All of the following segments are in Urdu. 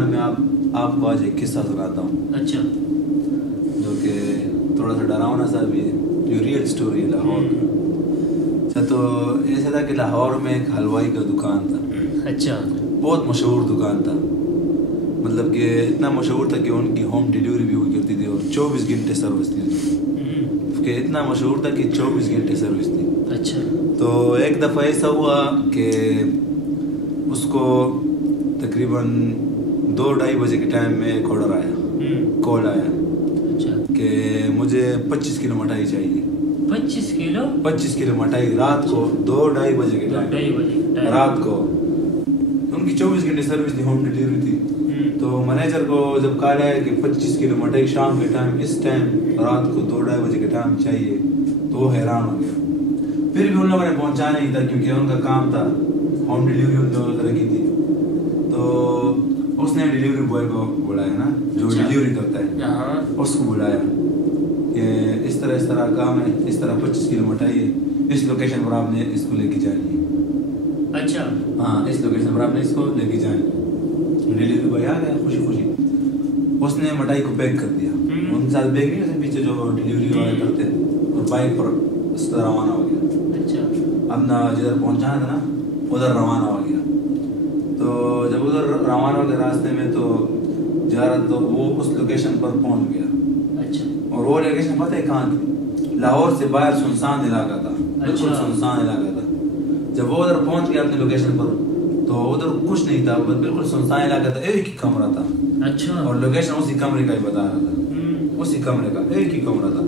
درمیان میں آپ کو آج ایک قصہ سناتا ہوں. اچھا. جو کہ تھوڑا سا ڈراؤنا سا بھی ہے, جو ریئل اسٹوری ہے لاہور کا. اچھا, تو ایسا تھا کہ لاہور میں ایک حلوائی کا دکان تھا. اچھا. بہت مشہور دکان تھا, مطلب کہ اتنا مشہور تھا کہ ان کی ہوم ڈیلیوری بھی ہوئی کرتی تھی اور 24 گھنٹے سروس تھی. کہ اتنا مشہور تھا کہ 24 گھنٹے سروس تھی. اچھا. تو ایک دفعہ ایسا ہوا کہ اس کو تقریباً 2-2:30 بجے کے ٹائم میں ایک آڈر آیا, کال آیا. اچھا. کہ مجھے 25 کلو مٹھائی چاہیے. 25 کلو مٹھائی رات کو 2-2:30 بجے کے ٹائم, رات کو. ان کی 24 گھنٹے سروس تھی, ہوم ڈیلیوری تھی. تو مینیجر کو جب کال آیا کہ 25 کلو مٹھائی شام کے ٹائم, اس ٹائم رات کو 2-2:30 بجے کے ٹائم چاہیے, تو وہ حیران ہو گیا. پھر بھی ان لوگوں نے پہنچانا ہی تھا کیونکہ ان کا کام تھا, ہوم ڈیلیوری ان لوگوں طرح کی تھی. تو اس نے ڈیلیوری بوائے کو بلایا نا, جو ڈیلیوری کرتا ہے, اس کو بلایا کہ اس طرح کام ہے, اس طرح 25 کلو مٹھائی ہے, اس لوکیشن پر آپ نے اس کو لے کے جانی ہے. اچھا. ہاں, اس لوکیشن پر آپ نے اس کو لے کے جانی ہے. ڈیلیوری بوائے آ گیا خوشی خوشی, اس نے مٹھائی کو پیک کر دیا. ان کے ساتھ بیگ نہیں ہوتے پیچھے جو ڈیلیوری والے کرتے, اور بائک پر اس طرح روانہ ہو گیا. اچھا. اپنا جدھر پہنچانا تھا نا ادھر روانہ ہو گیا. تو جب ادھر روانہ ہو گیا راستے میں تو جا رہا, تو وہ اس لوکیشن پر پہنچ گیا. اچھا. اور وہ لوکیشن پتہ ہے کہاں تھی؟ لاہور سے باہر سنسان علاقہ تھا, بالکل سنسان علاقہ تھا. جب وہ ادھر پہنچ گیا اپنے لوکیشن پر تو ادھر کچھ نہیں تھا, بالکل سنسان علاقہ تھا, ایک ہی کمرہ تھا. اچھا. اور لوکیشن اسی کمرے کا ہی بتا رہا تھا, اسی کمرے کا ایک ہی کمرہ تھا,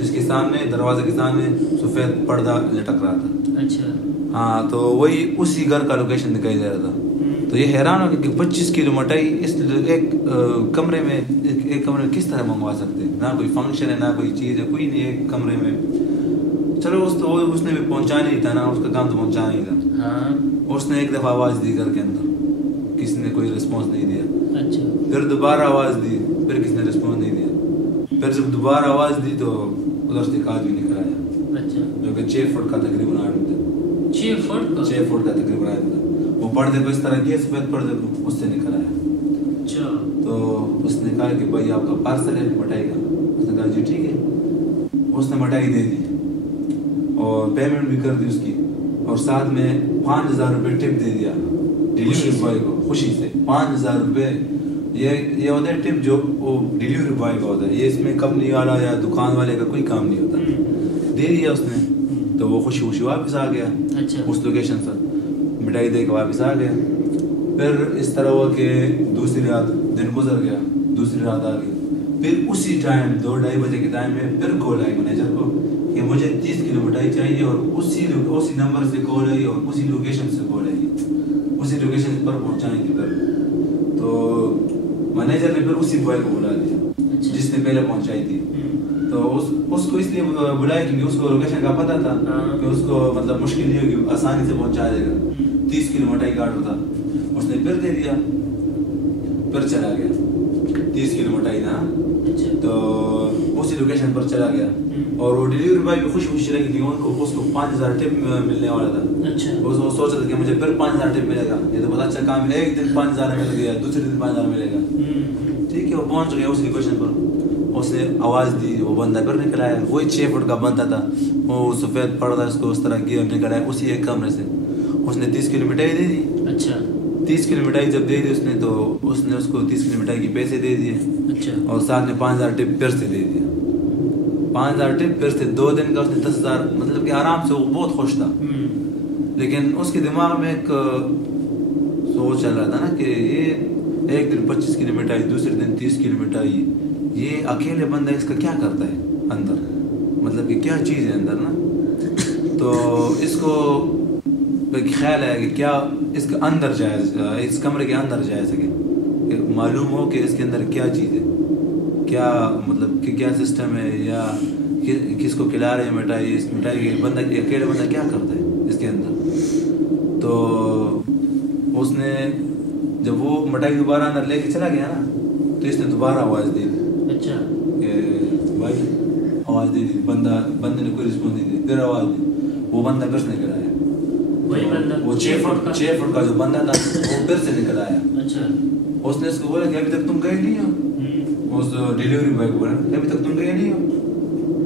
جس کے سامنے دروازے کے سامنے سفید پردہ لٹک رہا تھا. اچھا. ہاں, تو وہی اسی گھر کا لوکیشن دکھائی دے رہا تھا. تو یہ حیران ہو گیا کہ 25 کلو مٹھائی اس ایک کمرے میں, ایک کمرے میں کس طرح منگوا سکتے ہیں؟ نہ کوئی فنکشن ہے, نہ کوئی چیز ہے, کوئی نہیں, ایک کمرے میں. چلو اس نے بھی پہنچانا ہی تھا نا, اس کا کام تو پہنچانا ہی تھا. اس نے ایک دفعہ آواز دی گھر کے اندر, کسی نے کوئی رسپانس نہیں دیا. اچھا. پھر دوبارہ آواز دی, پھر کسی نے رسپانس نہیں دیا. پھر جب دوبارہ آواز دی تو ادھر سے ایک آدمی نکل آیا. اچھا. جو کہ 6 فٹ کا تقریباً آدمی تھا. 6 فٹ کا تقریباً آدمی تھا. وہ پردے کو اس طرح کیا, سفید پردے کو, اس سے نکل آیا. اچھا. تو اس نے کہا کہ بھائی آپ کا پارسل ہے مٹھائی کا. اس نے کہا جی ٹھیک ہے. اس نے مٹھائی دے دی اور پیمنٹ بھی کر دی اس کی, اور ساتھ میں 5,000 روپے ٹپ دے دیا ڈیلیوری بوائے کو. خوشی سے 5,000 روپے, یہ ہوتا ہے ٹپ جو وہ ڈیلیوری بوائے کا ہوتا ہے. یہ اس میں کمپنی والا یا دکان والے کا کوئی کام نہیں ہوتا. دے دیا اس نے, تو وہ خوشی خوشی واپس آ گیا. اچھا. اس لوکیشن سے مٹھائی دے کے واپس آ گیا. پھر اس طرح ہوا کہ دوسری رات دن گزر گیا, دوسری رات آ گئی. پھر اسی ٹائم 2-2:30 بجے کے ٹائم میں پھر کال آئی مینیجر کو کہ مجھے 30 کلو مٹھائی چاہیے, اور اسی نمبر سے کال آئی اور اسی لوکیشن سے کال آئی, اسی لوکیشن پر پہنچانے کی. پھر تو مینیجر نے پھر اسی بوائے کو بلا دیا جس نے پہلے پہنچائی تھی. تو اس کو اس لیے بلایا کیونکہ اس کو لوکیشن کا پتہ تھا کہ اس کو مطلب مشکل نہیں ہوگی, آسانی سے پہنچا دے گا. 30 کلو مٹھائی کا آرڈر تھا, اس نے پھر دے دیا, پھر چلا گیا. 30 کلو مٹھائی تھا, تو اسی لوکیشن پر چلا گیا. اور وہ ڈیلیوری بوائے بھی خوشی خوشی لگی تھی, اس کو 5,000 ٹپ ملنے والا تھا. وہ سوچ رہا تھا کہ مجھے پھر 5,000 ٹپ ملے گا, یہ تو بہت اچھا کام ہے, ایک دن 5,000 مل گیا, دوسرے دن 5,000 ملے گا. ٹھیک ہے, وہ پہنچ گیا اسی لوکیشن پر. اس نے آواز دی, وہ بندہ پھر نکل آیا, وہی 6 فٹ کا بندہ تھا, وہ سفید پردہ اس کو اس طرح کیا, نکل آیا اسی ایک کمرے سے. اس نے 30 کلو مٹھائی دے دی. اچھا. 30 کلو مٹھائی جب دے دی اس نے, تو اس نے اس کو 30 کلو مٹھائی کی پیسے دے دیے. اچھا. اور ساتھ میں 5,000 ٹپ پھر سے دے دیا. 5,000 ٹپ پھر سے, 2 دن کا اس نے 10,000, مطلب کہ آرام سے وہ بہت خوش تھا. لیکن اس کے دماغ میں ایک سوچ چل رہا تھا نا کہ یہ ایک دن 25 کلو مٹھائی, دوسرے دن 30 کلو مٹھائی, یہ اکیلے بندہ اس کا کیا کرتا ہے اندر, مطلب کہ کیا چیز ہے اندر نا. تو اس کو خیال آیا کہ کیا اس کے اندر جائے, اس کمرے کے اندر جائے سکے, کہ معلوم ہو کہ اس کے اندر کیا چیز ہے, کیا مطلب کہ کیا سسٹم ہے, یا کس کو کھلا رہے ہیں مٹھائی, اس مٹھائی کے بندہ اکیلے بندہ کیا کرتا ہے اس کے اندر. تو اس نے جب وہ مٹھائی دوبارہ اندر لے کے چلا گیا نا, تو اس نے دوبارہ آواز دی. اچھا. کہ بھائی آواز دے دی, بندے نے کوئی رسپانس نہیں دی. پھر آواز دی, وہ بندہ پھر سے نکل آیا. وہی بندہ, وہ 6 فٹ کا جو بندہ تھا وہ پھر سے نکل آیا. اچھا. اس نے اس کو بولا کہ ابھی تک تم گئے نہیں ہو. اس ڈیلیوری بوائے کو بولا کہ ابھی تک تم گئے نہیں ہو.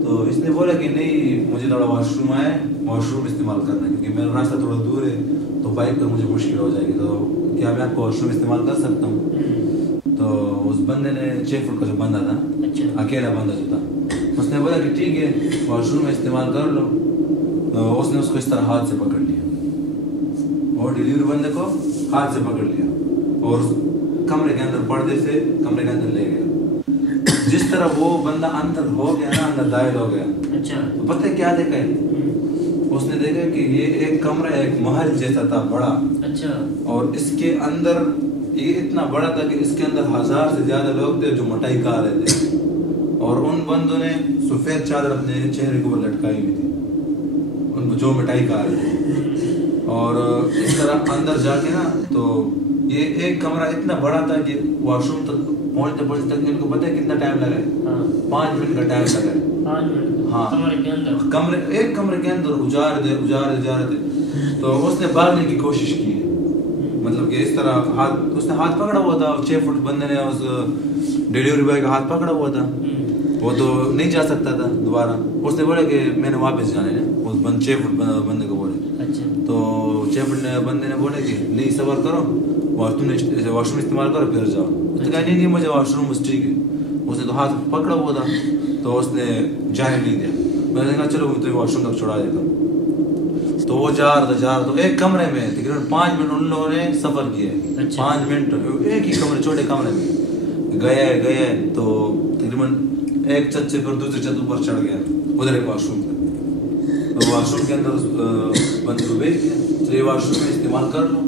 تو اس نے بولا کہ نہیں مجھے تھوڑا واش روم آیا ہے, واش روم استعمال کرنا ہے کیونکہ میرا راستہ تھوڑا دور ہے تو بائک پر مجھے مشکل ہو جائے گی, تو کیا میں آپ کو واش روم استعمال کر سکتا ہوں. تو اس بندے نے 6 فٹ کا جو بندہ تھا, اکیلا بندہ جو تھا, اس نے بولا کہ ٹھیک ہے واش روم میں استعمال کر لو. تو اس نے اس کو اس طرح ہاتھ سے پکڑ لیا اور ڈیلیوری بندے کو ہاتھ سے پکڑ لیا اور کمرے کے اندر پردے سے کمرے کے اندر لے گیا. جس طرح وہ بندہ اندر ہو گیا نا, اندر داخل ہو گیا, تو پتہ ہے کیا دیکھا ہے؟ اس نے دیکھا کہ یہ ایک کمرہ ایک محل جیسا تھا بڑا, اور اس کے اندر یہ اتنا بڑا تھا کہ اس کے اندر 1000 سے زیادہ لوگ تھے جو مٹائی کھا رہے تھے, اور ان بندوں نے سفید چادر اپنے چہرے کو لٹکائی ہوئی تھی ان جو مٹائی کھا رہے تھے. اور اس طرح اندر جا کے نا, تو یہ ایک کمرہ اتنا بڑا تھا کہ واش روم تک پہنچتے تک ان کو پتہ ہے کتنا ٹائم لگا ہے, 5 منٹ کا ٹائم لگا ہے. 5 منٹ ہاں, ایک کمرے کے اندر اجار دے. تو اس نے بھاگنے کی کوشش کی ہے, مطلب کہ اس طرح اس نے ہاتھ پکڑا ہوا تھا, 6 فٹ بندے نے اس ڈیلیوری بوائے کا ہاتھ پکڑا ہوا تھا, وہ تو نہیں جا سکتا تھا دوبارہ. اس نے بولا کہ میں نے واپس جانا ہے, اس 6 فٹ بندے کو بولے. تو 6 فٹ بندے نے بولا کہ نہیں صبر کرو, تم نے واش روم استعمال کرو پھر جاؤ. اس نے کہا نہیں مجھے واش روم بس ٹھیک ہے. اس نے تو ہاتھ پکڑا ہوا تھا تو اس نے جانے نہیں دیا. میں نے کہا چلو تو واش روم تک چھوڑا دیتا ہوں. تو وہ جا رہا تھا تو ایک کمرے میں تقریباً 5 منٹ ان لوگوں نے سفر کیا ہے. 5 منٹ ایک ہی کمرے, چھوٹے کمرے میں گئے تو تقریباً ایک چھت سے پھر دوسری چھت اوپر چڑھ گیا ادھر ایک واش روم پہ. تو واش روم کے اندر بندے کو بھیج دیا, چلیے واش روم میں استعمال کر لو.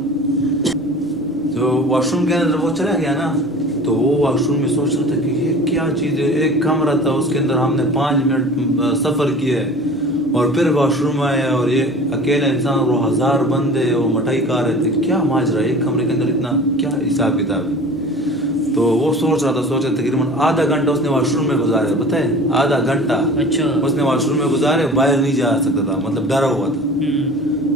تو واش روم کے اندر وہ چلا گیا نا, تو وہ واش روم میں سوچ رہا تھا کہ یہ کیا چیز ہے, ایک کمرہ تھا اس کے اندر ہم نے 5 منٹ سفر کیا ہے اور پھر واش روم آیا, اور یہ اکیلا انسان اور 1000 بندے اور مٹائی کھا رہے تھے, کیا ماجرا ہے ایک کمرے کے اندر اتنا کیا حساب کتاب ہے. تو وہ سوچ رہا تھا تقریباً آدھا گھنٹہ اس نے واش روم میں گزارا, بتائیں آدھا گھنٹہ اس نے واش روم میں گزارے, باہر نہیں جا سکتا تھا, مطلب ڈرا ہوا تھا.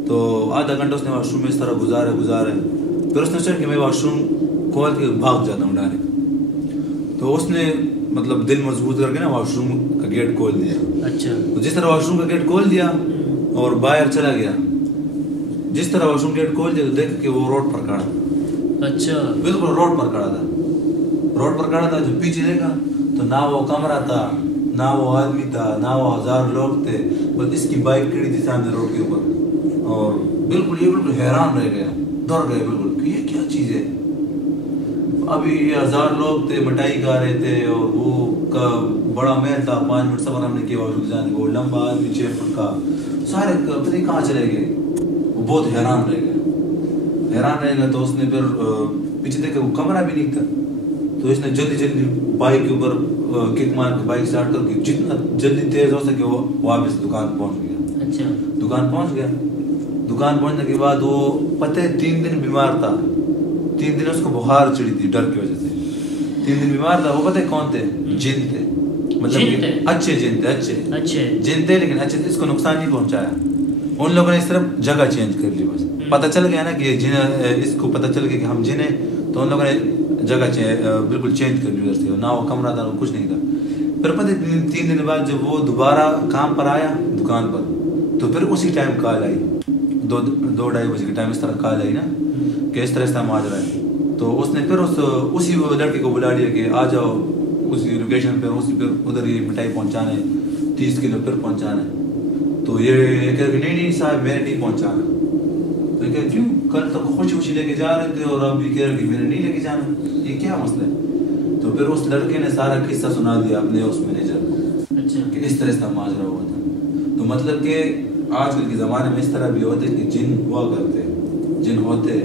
تو آدھا گھنٹہ اس نے واش روم میں اس طرح گزارے. پھر اس نے سوچا کہ میں واش روم کھول کے بھاگ جاتا ہوں ڈائریکٹ. تو اس نے مطلب دل مضبوط کر کے نا واش روم کا گیٹ کھول دیا. تو جس طرح واش روم کا گیٹ کھول دیا اور باہر چلا گیا, جس طرح واش روم گیٹ کھول دیا تو دیکھ کہ وہ روڈ پر کھڑا. بالکل روڈ پر کھڑا تھا. جو پیچھے دیکھا تو نہ وہ کمرہ تھا, نہ وہ آدمی تھا, نہ وہ 1000 لوگ تھے, بس اس کی بائک کھڑی تھی سامنے روڈ کے اوپر. اور بالکل حیران رہ گیا, ڈر گئے بالکل کہ یہ کیا چیز ہے. ابھی یہ 1000 لوگ تھے, مٹائی کھا رہے تھے, اور وہ کا بڑا محل تھا, 5 منٹ سفر ہم نے کیا واش روم جانے کو, لمبا آدمی 6 فٹ کا, سارے پتہ نہیں کہاں چلے گئے. وہ بہت حیران رہ گیا. تو اس نے پھر پیچھے دیکھا وہ کمرہ بھی نہیں تھا. تو اس نے جلدی بائک کے اوپر کک مار کے بائک اسٹارٹ کر کے جتنا جلدی تیز ہو سکے وہ واپس دکان پہنچ گیا. دکان پہنچنے کے بعد وہ پتہ ہے 3 دن بیمار تھا. 3 دن اس کو بخار چڑھی تھی ڈر کی وجہ سے. 3 دن بیمار تھا. وہ پتہ ہے کون تھے؟ جن تھے, مطلب کہ اچھے جن تھے لیکن اچھے تھے, اس کو نقصان نہیں پہنچایا. ان لوگوں نے اس طرف جگہ چینج کر لی. بس پتہ چل گیا نا کہ اس کو پتہ چل گیا کہ ہم جن ہیں, تو ان لوگوں نے جگہ بالکل چینج کر لی ادھر سے. نہ وہ کمرہ تھا, کچھ نہیں تھا. پھر پتہ 3 دن بعد جب وہ دوبارہ کام پر آیا دکان پر, تو پھر اسی ٹائم کال آئی, 2-2:30 بجے کے ٹائم اس طرح کال آئی نا کہ اس طرح ماجرا ہے. تو اس نے پھر اسی لڑکے کو بلا لیا کہ آ جاؤ اسی لوکیشن پہ, پھر ادھر ہی مٹھائی پہنچانا ہے, 30 کلو پھر پہنچانا ہے. تو یہ کہہ کہ نہیں صاحب میں نے نہیں پہنچانا. تو کہ کیوں, کل تک خوشی لے کے جا رہے تھے اور اب یہ کہہ رہے کہ میں نے نہیں لے کے جانا, یہ کیا مسئلہ ہے. تو پھر اس لڑکے نے سارا قصہ سنا دیا اپنے اس مینیجر کو کہ اس طرح ماجرا ہوا تھا. تو مطلب کہ آج کل کے زمانے میں اس طرح بھی ہوتے کہ جن ہوا کرتے, جن ہوتے.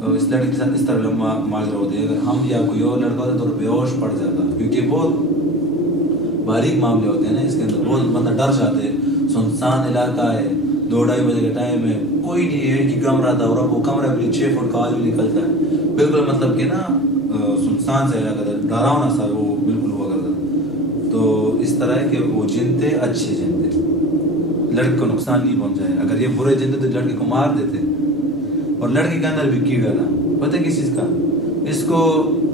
تو اس لڑکی کے ساتھ اس طرح لمبا ماجرا ہوتے. اگر ہم یا کوئی اور لڑکا ہوتا تو بے ہوش پڑ جاتا, کیونکہ بہت باریک معاملے ہوتے ہیں نا اس کے اندر. بہت بندہ ڈر جاتے ہے. سنسان علاقہ ہے, 2-2:30 بجے کا ٹائم ہے, کوئی نہیں ہے کہ کمرہ تھا, اور وہ کمرہ بھی 6 فٹ کا آدمی نکلتا ہے. بالکل مطلب کہ نا سنسان سے علاقہ تھا, ڈراؤنا سا وہ بالکل ہوا کرتا. تو اس طرح ہے کہ وہ جن تھے, اچھے جن تھے, لڑکی کو نقصان نہیں پہنچائے. اگر یہ برے جن تھے تو لڑکی کو مار دیتے. اور لڑکی کے اندر بھی کیڑا تھا, پتہ ہے کس چیز کا, اس کو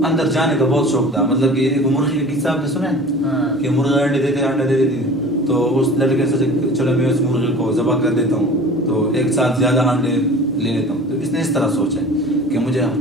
اندر جانے کا بہت شوق تھا. مطلب کہ ایک مرغی کا قصہ آپ نے سنا ہے کہ مرغا انڈے دیتے تھے, تو اس لڑکے سے چلو میں اس مرغے کو ذبح کر دیتا ہوں تو ایک ساتھ زیادہ انڈے لے لیتا ہوں. تو اس نے اس طرح سوچا کہ مجھے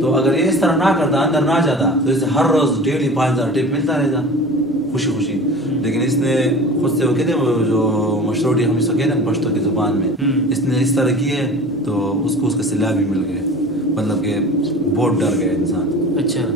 تو اگر یہ اس طرح نہ کرتا, اندر نہ جاتا, تو اسے ہر روز ڈیلی 5,000 ٹپ ملتا رہتا خوشی خوشی. لیکن اس نے خود سے وہ کہتے ہیں, وہ جو مشروٹی ہم اس کو کہتے ہیں پشتو کی زبان میں, اس نے اس طرح کی ہے تو اس کو اس کا سلا بھی مل گیا. مطلب کہ بہت ڈر گیا انسان. اچھا.